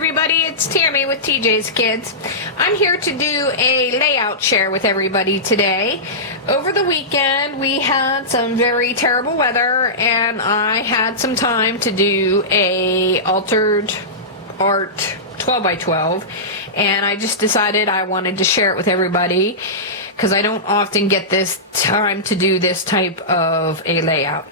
everybody, it's Tammy with TJ's Kids. I'm here to do a layout share with everybody today. Over the weekend we had some very terrible weather and I had some time to do a altered art 12 by 12 and I just decided I wanted to share it with everybody because I don't often get this time to do this type of a layout.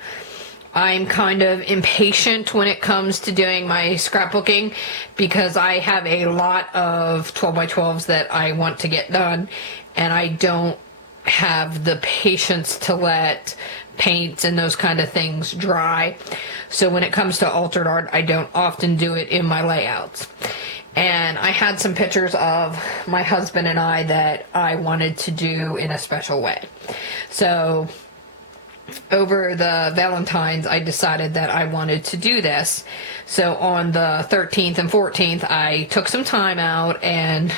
I'm kind of impatient when it comes to doing my scrapbooking because I have a lot of 12 by 12s that I want to get done and I don't have the patience to let paints and those kind of things dry. So when it comes to altered art, I don't often do it in my layouts. And I had some pictures of my husband and I that I wanted to do in a special way. So over the Valentine's, I decided that I wanted to do this. So on the 13th and 14th, I took some time out and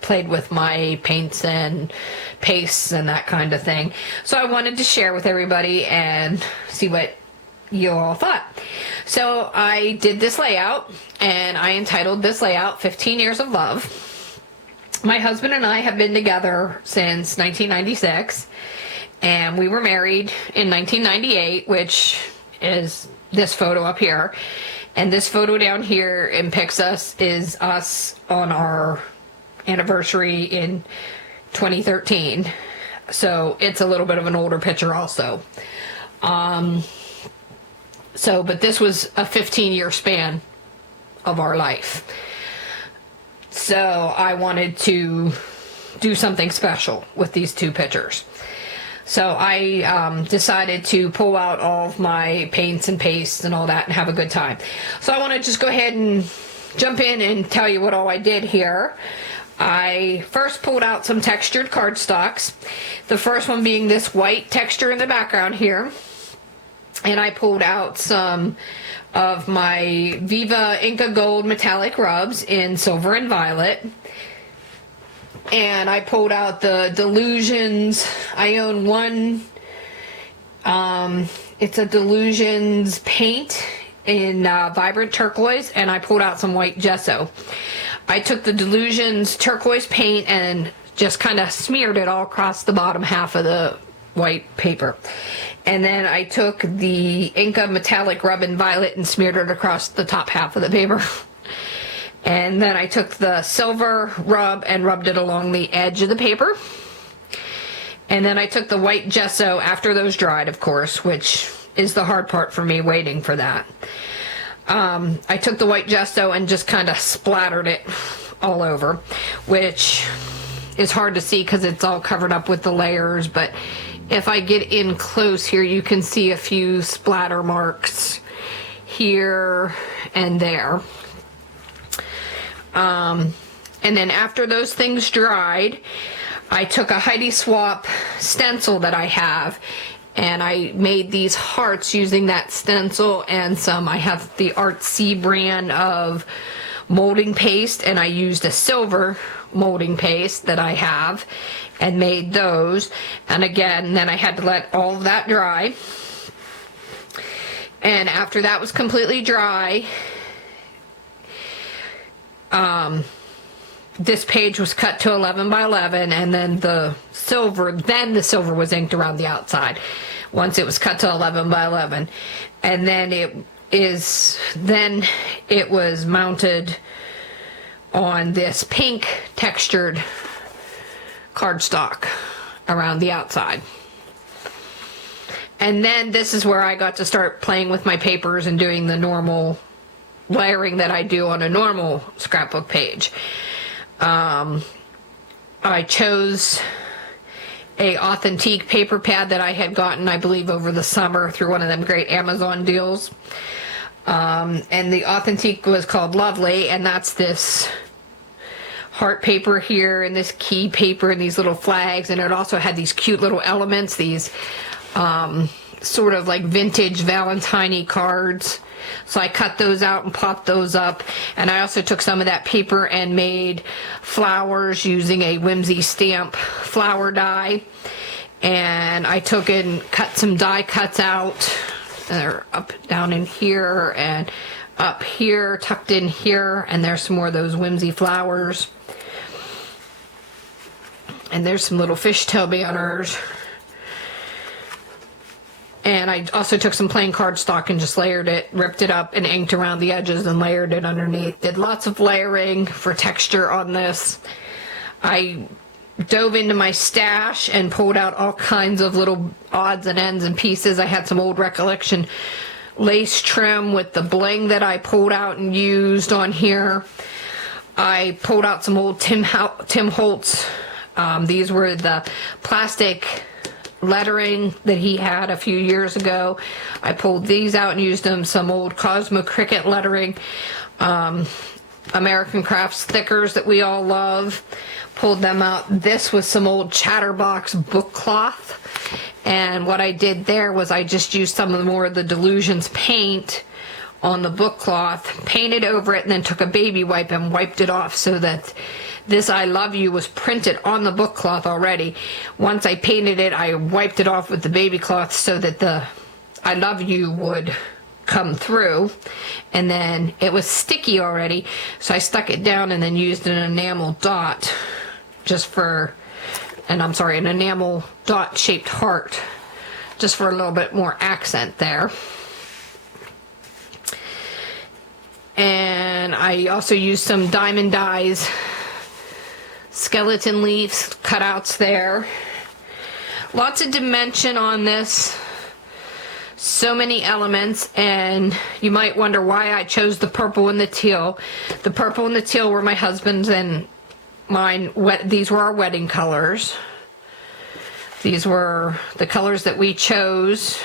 played with my paints and pastes and that kind of thing. So I wanted to share with everybody and see what you all thought. So I did this layout and I entitled this layout 15 Years of Love. My husband and I have been together since 1996. And we were married in 1998, which is this photo up here. And this photo down here in Pixus is us on our anniversary in 2013. So it's a little bit of an older picture also. But this was a 15-year span of our life. So I wanted to do something special with these two pictures. So I decided to pull out all of my paints and pastes and all that and have a good time. So I want to just go ahead and jump in and tell you what all I did here. I first pulled out some textured cardstocks. The first one being this white texture in the background here. And I pulled out some of my Viva Inca Gold metallic rubs in silver and violet. And I pulled out the Delusions. I own one. It's a Delusions paint in vibrant turquoise, and I pulled out some white gesso. I took the Delusions turquoise paint and just kind of smeared it all across the bottom half of the white paper. And then I took the Inca metallic rub in violet and smeared it across the top half of the paper. And then I took the silver rub and rubbed it along the edge of the paper. And then I took the white gesso after those dried, of course, which is the hard part for me, waiting for that. I took the white gesso and just kind of splattered it all over, which is hard to see because it's all covered up with the layers. But if I get in close here, you can see a few splatter marks here and there. And then after those things dried, I took a Heidi Swapp stencil that I have and I made these hearts using that stencil and I have the Artsy brand of molding paste, and I used a silver molding paste that I have and made those. And again, then I had to let all of that dry. And after that was completely dry, this page was cut to 11 by 11, and then the silver was inked around the outside once it was cut to 11 by 11. And then it was mounted on this pink textured cardstock around the outside. And then this is where I got to start playing with my papers and doing the normal layering that I do on a normal scrapbook page. I chose a Authentique paper pad that I had gotten, I believe, over the summer through one of them great Amazon deals. And the Authentique was called Lovely, and that's this heart paper here and this key paper and these little flags, and it also had these cute little elements, these sort of like vintage Valentine-y cards. So I cut those out and popped those up, and I also took some of that paper and made flowers using a Whimsy stamp flower die. And I took and cut some die cuts out They're up, down in here, and up here, tucked in here, and there's some more of those whimsy flowers. And there's some little fishtail banners. And I also took some plain cardstock and just layered it, ripped it up and inked around the edges and layered it underneath. Did lots of layering for texture on this. I dove into my stash and pulled out all kinds of little odds and ends and pieces. I had some old Recollection lace trim with the bling that I pulled out and used on here. I pulled out some old Tim Holtz. These were the plastic lettering that he had a few years ago. I pulled these out and used them. Some old Cosmo Cricket lettering, American Crafts stickers that we all love. Pulled them out. This was some old Chatterbox book cloth, and what I did there was I just used some of the more of the Delusions paint on the book cloth, painted over it, and then took a baby wipe and wiped it off so that this I love you was printed on the book cloth already. Once I painted it, I wiped it off with the baby cloth so that the I love you would come through, and then it was sticky already, so I stuck it down and then used an enamel dot just for, and I'm sorry, an enamel dot shaped heart just for a little bit more accent there. And I also used some Diamond Dies skeleton leaves cutouts there. Lots of dimension on this, so many elements, and you might wonder why I chose the purple and the teal. The purple and the teal were my husband's and mine. These were our wedding colors. These were the colors that we chose,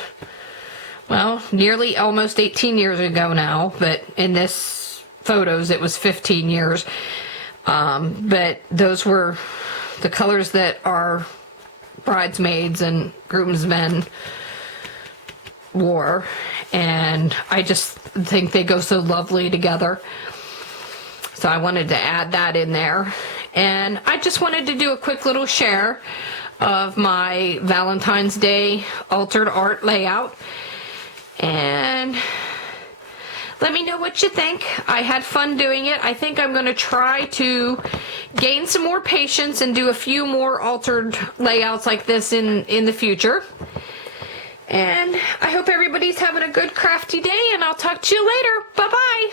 well, nearly almost 18 years ago now, but in this photos it was 15 years. But those were the colors that our bridesmaids and groomsmen wore, and I just think they go so lovely together. So I wanted to add that in there. And I just wanted to do a quick little share of my Valentine's Day altered art layout. And let me know what you think. I had fun doing it. I think I'm going to try to gain some more patience and do a few more altered layouts like this in the future. And I hope everybody's having a good crafty day, and I'll talk to you later. Bye-bye.